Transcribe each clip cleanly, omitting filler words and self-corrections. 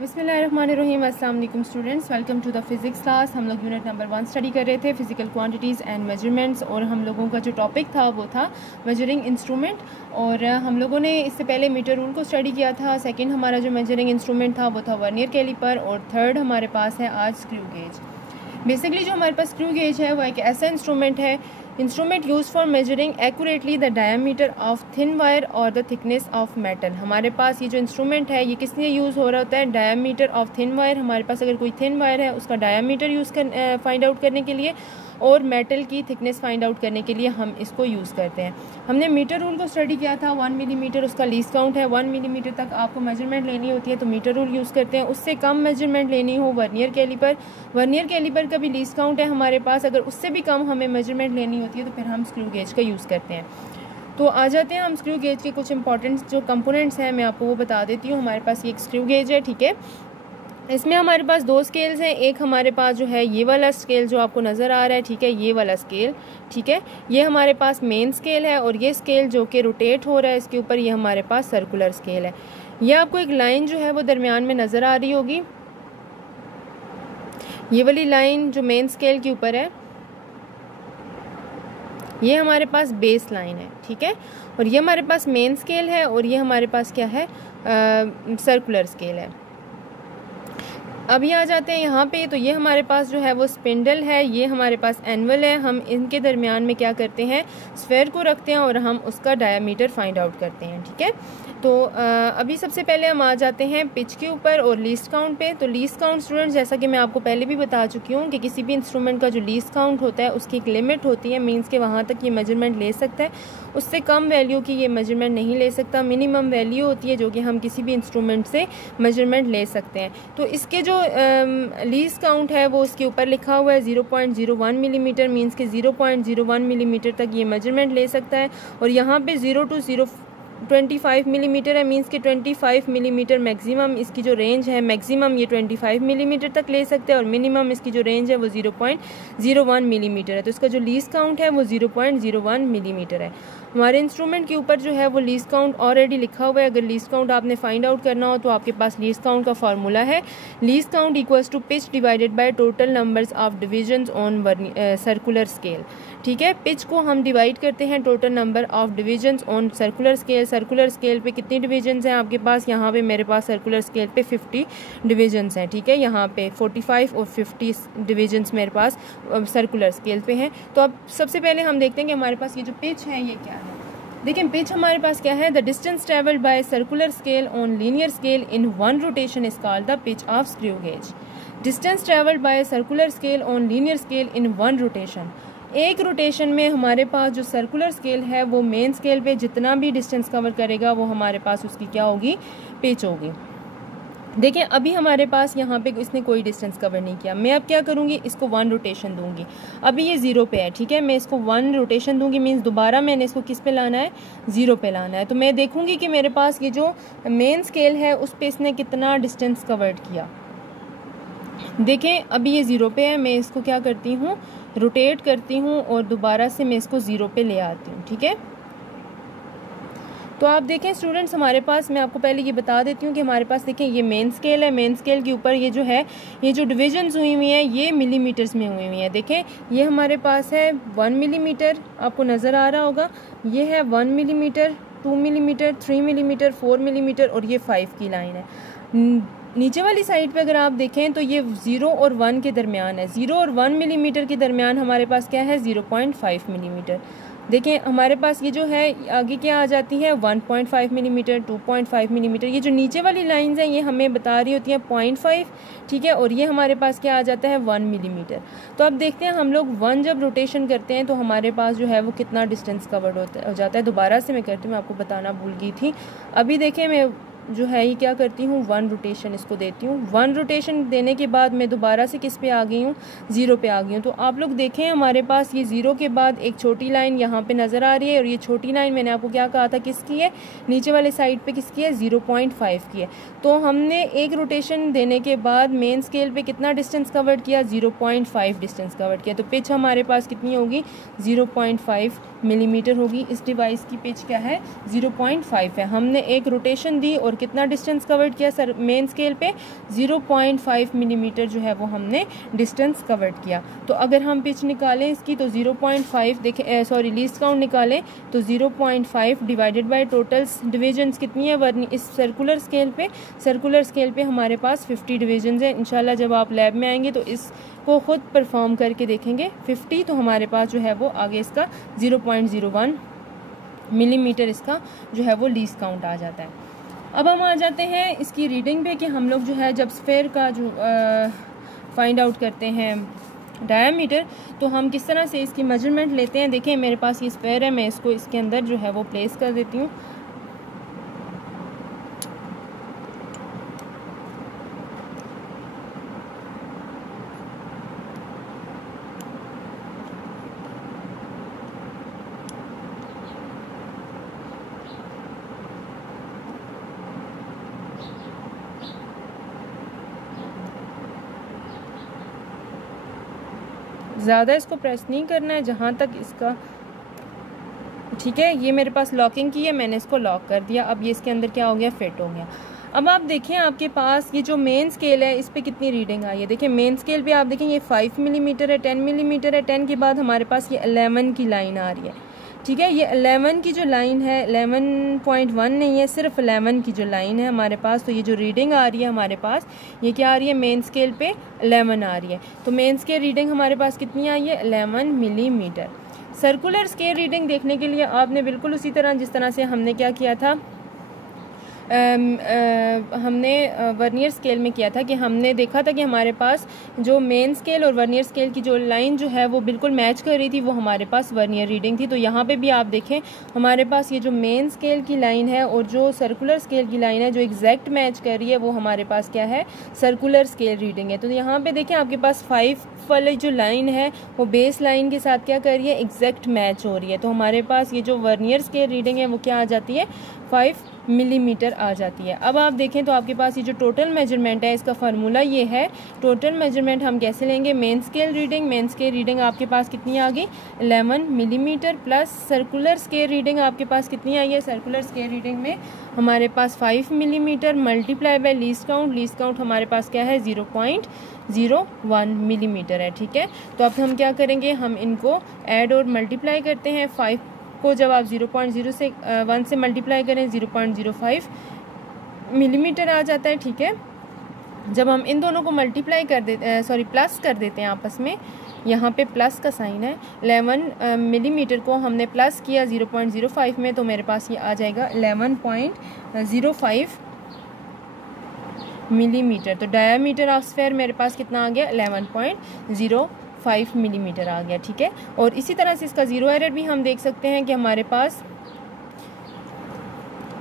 बिस्मिल्लाहिर्रहमानिर्रहीम। अस्सलाम वालेकुम students, welcome to the physics class. हम लोग यूनिट नंबर 1 स्टडी कर रहे थे, फिज़िकल क्वांटिटीज़ एंड मेजरमेंट्स, और हम लोगों का जो टॉपिक था वो था मेजरिंग इंस्ट्रूमेंट। और हम लोगों ने इससे पहले मीटर रूल को स्टडी किया था। सेकंड हमारा जो मेजरिंग इंस्ट्रूमेंट था वो था वर्नियर कैलिपर, और थर्ड हमारे पास है आज स्क्रू गेज। बेसिकली जो हमारे पास स्क्रू गेज है वो एक ऐसा इंस्ट्रूमेंट है, instrument use for measuring accurately the diameter of thin wire और द थिकनेस ऑफ मेटल। हमारे पास ये जो इंस्ट्रूमेंट है ये किस लिए यूज़ हो रहा होता है? डायमीटर ऑफ थिन वायर, हमारे पास अगर कोई थिन वायर है उसका डायमीटर यूज़ फाइंड आउट करने के लिए, और मेटल की थिकनेस फाइंड आउट करने के लिए हम इसको यूज़ करते हैं। हमने मीटर रूल को स्टडी किया था। 1 मिलीमीटर उसका लीस्ट काउंट है। 1 मिलीमीटर तक आपको मेजरमेंट लेनी होती है तो मीटर रूल यूज़ करते हैं। उससे कम मेजरमेंट लेनी हो वर्नियर कैलिपर, वर्नियर कैलिपर का भी लीस्ट काउंट है हमारे पास। अगर उससे भी कम हमें मेजरमेंट लेनी होती है तो फिर हम स्क्रू गेज का यूज़ करते हैं। तो आ जाते हैं हम स्क्रू गेज के कुछ इंपॉर्टेंट जो कंपोनेंट्स हैं मैं आपको वो बता देती हूँ। हमारे पास ये एक स्क्रू गेज है, ठीक है। इसमें हमारे पास 2 स्केल्स हैं। एक हमारे पास जो है ये वाला स्केल जो आपको नज़र आ रहा है, ठीक है, ये वाला स्केल, ठीक है, ये हमारे पास मेन स्केल है। और ये स्केल जो कि रोटेट हो रहा है इसके ऊपर, ये हमारे पास सर्कुलर स्केल है। ये आपको एक लाइन जो है वो दरमियान में नज़र आ रही होगी, ये वाली लाइन जो मेन स्केल के ऊपर है ये हमारे पास बेस लाइन है, ठीक है। और ये हमारे पास मेन स्केल है, और ये हमारे पास क्या है, सर्कुलर स्केल है। अभी आ जाते हैं यहाँ पे। तो ये हमारे पास जो है वो स्पिंडल है, ये हमारे पास एनवल है। हम इनके दरमियान में क्या करते हैं, स्फेयर को रखते हैं और हम उसका डायमीटर फाइंड आउट करते हैं, ठीक है। तो अभी सबसे पहले हम आ जाते हैं पिच के ऊपर और लीस्ट काउंट पे। तो लीस्ट काउंट स्टूडेंट्स, जैसा कि मैं आपको पहले भी बता चुकी हूँ कि किसी भी इंस्ट्रूमेंट का जो लीस्ट काउंट होता है उसकी एक लिमिट होती है, मीन्स के वहाँ तक ये मेजरमेंट ले सकता है, उससे कम वैल्यू की ये मेजरमेंट नहीं ले सकता। मिनिमम वैल्यू होती है जो कि हम किसी भी इंस्ट्रूमेंट से मेजरमेंट ले सकते हैं। तो इसके जो लीस्ट काउंट है वो उसके ऊपर लिखा हुआ है 0.01 मिलीमीटर, मीन्स के 0.01 मिलीमीटर तक ये मेजरमेंट ले सकता है। और यहाँ पे 0 to 25 मिलीमीटर है, मीन्स के 25 मिलीमीटर मैक्सिमम इसकी जो रेंज है, मैक्सिमम ये 25 मिलीमीटर तक ले सकते हैं, और मिनिमम इसकी जो रेंज है वो 0.01 मिलीमीटर है। तो इसका जो लीस्ट काउंट है वो 0.01 मिलीमीटर है। हमारे इंस्ट्रूमेंट के ऊपर जो है वो लीस्ट काउंट ऑलरेडी लिखा हुआ है। अगर लीस्ट काउंट आपने फाइंड आउट करना हो तो आपके पास लीस्ट काउंट का फार्मूला है, least count equals to pitch divided by total numbers of divisions on circular scale, ठीक है। पिच को हम डिवाइड करते हैं total number of divisions on circular scale. Circular scale पे कितनी डिविजन्स हैं आपके पास? यहाँ पे मेरे पास सर्कुलर स्केल पे 50 डिविजन्स हैं, ठीक है। यहाँ पे 45 और 50 डिविजन्स मेरे पास सर्कुलर स्केल पे हैं। तो अब सबसे पहले हम देखते हैं कि हमारे पास ये जो पिच है ये क्या है। देखिए पिच हमारे पास क्या है, the distance travelled by circular scale on linear scale in 1 rotation is called the pitch of screw gauge. Distance travelled by circular scale on linear scale in 1 rotation, एक रोटेशन में हमारे पास जो सर्कुलर स्केल है वो main scale पे जितना भी distance cover करेगा वो हमारे पास उसकी क्या होगी, पिच होगी। देखिए अभी हमारे पास यहाँ पे इसने कोई डिस्टेंस कवर नहीं किया। मैं अब क्या करूँगी, इसको 1 रोटेशन दूंगी। अभी ये 0 पे है, ठीक है, मैं इसको 1 रोटेशन दूंगी, मीन्स दोबारा मैंने इसको किस पे लाना है, 0 पे लाना है। तो मैं देखूंगी कि मेरे पास ये जो मेन स्केल है उस पर इसने कितना डिस्टेंस कवर्ड किया। देखें अभी ये 0 पे है, मैं इसको क्या करती हूँ, रोटेट करती हूँ और दोबारा से मैं इसको 0 पे ले आती हूँ, ठीक है। तो आप देखें स्टूडेंट्स, हमारे पास, मैं आपको पहले ये बता देती हूँ कि हमारे पास देखें ये मेन स्केल है, मेन स्केल के ऊपर ये जो है, ये जो डिविजन्स हुई हुई हैं ये मिलीमीटर्स में हुई हुई हैं। देखें ये हमारे पास है 1 मिलीमीटर, आपको नज़र आ रहा होगा, ये है 1 मिलीमीटर, 2 मिलीमीटर, 3 मिलीमीटर, 4 मिलीमीटर, और ये 5 की लाइन है। नीचे वाली साइड पे अगर आप देखें तो ये 0 और 1 के दरमियान है। 0 और 1 मिलीमीटर के दरमियान हमारे पास क्या है, 0.5 मिलीमीटर। देखें हमारे पास ये जो है आगे क्या आ जाती है, 1.5 मिलीमीटर, 2.5 मिलीमीटर। ये जो नीचे वाली लाइंस हैं ये हमें बता रही होती हैं 0.5, ठीक है। और ये हमारे पास क्या आ जाता है, 1 मिलीमीटर। तो अब देखते हैं हम लोग 1 जब रोटेशन करते हैं तो हमारे पास जो है वो कितना डिस्टेंस कवर्ड हो जाता है। दोबारा से मैं करती हूँ, मैं आपको बताना भूल गई थी। अभी देखें मैं जो है ये क्या करती हूँ, 1 रोटेशन इसको देती हूँ। 1 रोटेशन देने के बाद मैं दोबारा से किस पे आ गई हूँ, 0 पे आ गई हूँ। तो आप लोग देखें हमारे पास ये 0 के बाद एक छोटी लाइन यहाँ पे नज़र आ रही है, और ये छोटी लाइन मैंने आपको क्या कहा था किसकी है, नीचे वाले साइड पे किसकी है, 0.5 की है। तो हमने एक रोटेशन देने के बाद मेन स्केल पे कितना डिस्टेंस कवर्ड किया, 0.5 डिस्टेंस कवर्ड किया। तो पिच हमारे पास कितनी होगी, 0.5 मिलीमीटर होगी। इस डिवाइस की पिच क्या है, 0.5 है। हमने एक रोटेशन दी और कितना डिस्टेंस कवर्ड किया सर मेन स्केल पे 0.5 मिलीमीटर जो है वो हमने डिस्टेंस कवर्ड किया। तो अगर हम पिच निकालें इसकी तो 0.5 देखें सॉरी लीस्ट काउंट निकालें तो 0.5 डिवाइडेड बाय टोटल डिविजन्स कितनी है इस सर्कुलर स्केल पे हमारे पास 50 डिविजन्स हैं। इंशाल्लाह जब आप लैब में आएंगे तो इसको ख़ुद परफॉर्म करके देखेंगे 50, तो हमारे पास जो है वो आगे इसका 0.01 मिलीमीटर इसका जो है वो लीस्ट काउंट आ जाता है। अब हम आ जाते हैं इसकी रीडिंग पे कि हम लोग जो है जब स्फेयर का जो फाइंड आउट करते हैं डायामीटर, तो हम किस तरह से इसकी मेजरमेंट लेते हैं। देखें मेरे पास ये स्फेयर है, मैं इसको इसके अंदर जो है वो प्लेस कर देती हूँ। ज़्यादा इसको प्रेस नहीं करना है जहाँ तक इसका, ठीक है। ये मेरे पास लॉकिंग की है, मैंने इसको लॉक कर दिया। अब ये इसके अंदर क्या हो गया, फिट हो गया। अब आप देखें आपके पास ये जो मेन स्केल है इस पे कितनी रीडिंग आई है। देखिए मेन स्केल पे आप देखें ये 5 मिलीमीटर है, 10 मिलीमीटर है, 10 के बाद हमारे पास ये 11 की लाइन आ रही है, ठीक है। ये 11 की जो लाइन है 11.1 नहीं है, सिर्फ 11 की जो लाइन है हमारे पास, तो ये जो रीडिंग आ रही है हमारे पास ये क्या आ रही है, मेन स्केल पे 11 आ रही है। तो मेन स्केल रीडिंग हमारे पास कितनी आई है, 11 मिलीमीटर। सर्कुलर स्केल रीडिंग देखने के लिए आपने बिल्कुल उसी तरह जिस तरह से हमने क्या किया था, हमने वर्नियर स्केल में किया था कि हमने देखा था कि हमारे पास जो मेन स्केल और वर्नियर स्केल की जो लाइन जो है वो बिल्कुल मैच कर रही थी, वो हमारे पास वर्नियर रीडिंग थी। तो यहाँ पे भी आप देखें हमारे पास ये जो मेन स्केल की लाइन है और जो सर्कुलर स्केल की लाइन है जो एग्जैक्ट मैच कर रही है वो हमारे पास क्या है, सर्कुलर स्केल रीडिंग है। तो यहाँ पे देखें आपके पास 5 वाली जो लाइन है वो बेस लाइन के साथ क्या कर रही है, एग्जैक्ट मैच हो रही है। तो हमारे पास ये जो वर्नियर स्केल रीडिंग है वो क्या आ जाती है, 5 मिलीमीटर आ जाती है। अब आप देखें तो आपके पास ये जो टोटल मेजरमेंट है इसका फार्मूला ये है। टोटल मेजरमेंट हम कैसे लेंगे, मेन स्केल रीडिंग आपके पास कितनी आ गई, 11 millimetre plus circular scale reading आपके पास कितनी आई है, सर्कुलर स्केल रीडिंग में हमारे पास 5 millimetre multiply by least count हमारे पास क्या है, 0.01 मिलीमीटर है, ठीक है। तो अब हम क्या करेंगे, हम इनको ऐड और मल्टीप्लाई करते हैं। 5 को जब आप 0.0 से 1 से मल्टीप्लाई करें 0.05 मिलीमीटर आ जाता है, ठीक है। जब हम इन दोनों को मल्टीप्लाई कर देते प्लस कर देते हैं आपस में, यहाँ पे प्लस का साइन है, 11 मिलीमीटर को हमने प्लस किया 0.05 में, तो मेरे पास ये आ जाएगा 11.05 मिलीमीटर। तो डायामीटर ऑफ स्फेयर मेरे पास कितना आ गया, 11.05 मिलीमीटर आ गया, ठीक है। और इसी तरह से इसका ज़ीरो एरर भी हम देख सकते हैं कि हमारे पास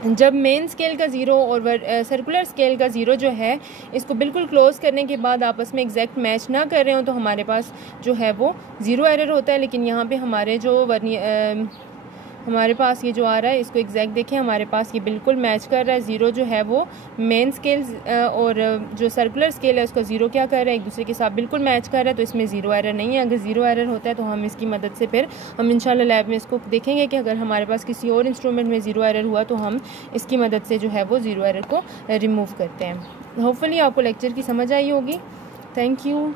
जब मेन स्केल का ज़ीरो और सर्कुलर स्केल का ज़ीरो जो है इसको बिल्कुल क्लोज करने के बाद आपस में एग्जैक्ट मैच ना कर रहे हो तो हमारे पास जो है वो ज़ीरो एरर होता है। लेकिन यहाँ पे हमारे जो हमारे पास ये जो आ रहा है इसको एग्जैक्ट देखें, हमारे पास ये बिल्कुल मैच कर रहा है। ज़ीरो जो है वो मेन स्केल और जो सर्कुलर स्केल है उसका ज़ीरो क्या कर रहा है, एक दूसरे के साथ बिल्कुल मैच कर रहा है, तो इसमें ज़ीरो एरर नहीं है। अगर ज़ीरो एरर होता है तो हम इसकी मदद से फिर हम इंशाल्लाह लैब में इसको देखेंगे कि अगर हमारे पास किसी और इंस्ट्रूमेंट में ज़ीरो एरर हुआ तो हम इसकी मदद से जो है वो ज़ीरो एरर को रिमूव करते हैं। होपफुली आपको लेक्चर की समझ आई होगी। Thank you.